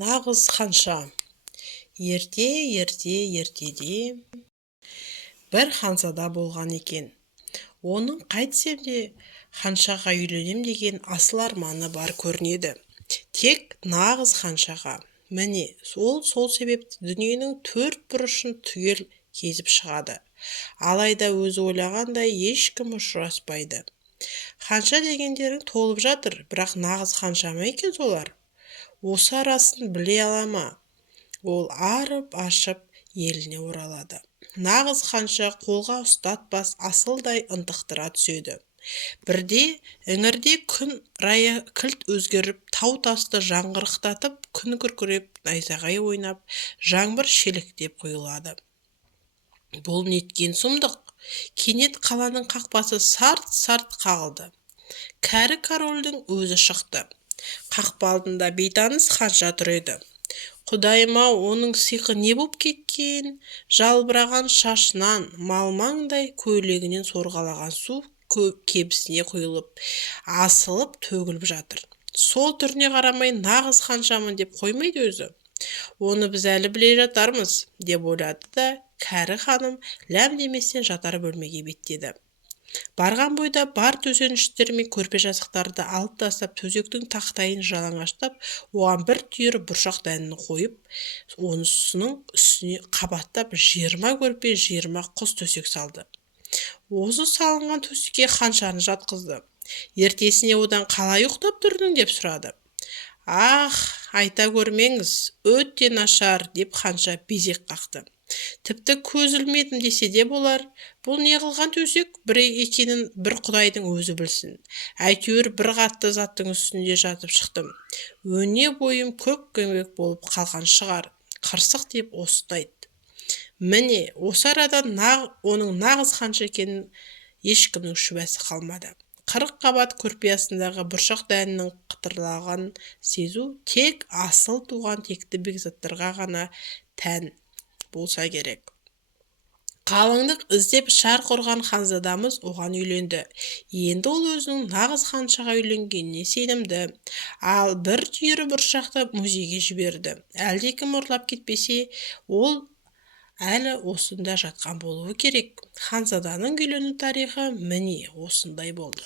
Нағыз ханша. Ертеде бір ханзада болған екен. Оның қайтсем де ханшаға үйленем деген асыл арманы бар көрінеді. Тек нағыз ханшаға. Міне, сол себепті дүниенің төрт бұрышын түгел кезіп шығады. Алайда өзі ойлағандай ешкім ұшыраспайды. Ханша дегендерің толып жатыр, бірақ нағыз ханша ма екен солар? Осы арасын біле ала ма? Ол арып-ашып еліне оралады. Нағыз ханша қолға ұстатпас асылдай ынтықтыра түседі. Бірде іңірде күн райы кілт өзгеріп, тау-тасты жаңғырықтатып, күн күркіреп, найзағай ойнап, жаңбыр шелектеп құйылады. Бұл неткен сұмдық? Кенет қаланың қақпасы сарт-сарт қағылды. Кәрі корольдің өзі шықты. Қақпа алдында бейтаныс ханша тұр еді. Құдайым-ау, оның сиқы не боп кеткен? Жалбыраған шашынан, малмаңдай көйлегінен сорғалаған су кебісіне құйылып, асылып төгіліп жатыр. Сол түріне қарамай нағыз ханшамын деп қоймайды өзі. Оны біз әлі біле жатармыз, деп ойлады да, кәрі ханым ләм деместен жатар бөлмеге беттеді. Барған бойда бар төсеніштер мен көрпе-жастықтарды алып тастап, төсектің тақтайын жалаңаштап, оған бір түйір бұршақ дәнін қойып, онысының үстіне қабаттап 20 көрпе, 20 құс төсек салды. Осы салынған төсекке ханшаны жатқызды. Ертесіне одан қалай ұйықтап тұрдың деп сұрады. Айта көрмеңіз, өте нашар, деп ханша безек қақты. Тіпті көз ілмедім десе де болар. Бұл не қылған төсек бір екенін бір Құдайдың өзі білсін. Әйтеуір бір қатты заттың үстінде жатып шықтым. Өне бойым көк-көмек болып қалған шығар. Қырсық деп осыны айтты. Міне, осы арада оның нағыз ханша екенін ешкімнің шүбәсі қалмады. 40 қабат көрпе астындағы бұршақ дәнінің қытырлағанын сезу тек асыл туған текті бекзаттарға ғана тән болса керек. Қалыңдық іздеп шарқ ұрған ханзадамыз оған үйленді. Енді ол өзінің нағыз ханшаға үйленгеніне сенімді. Ал бір түйірі бұршақты музейге жіберді. Әлдекім ұрлап кетпесе, ол әлі осында жатқан болуы керек. Ханзаданың үйлену тарихы міне осындай болды.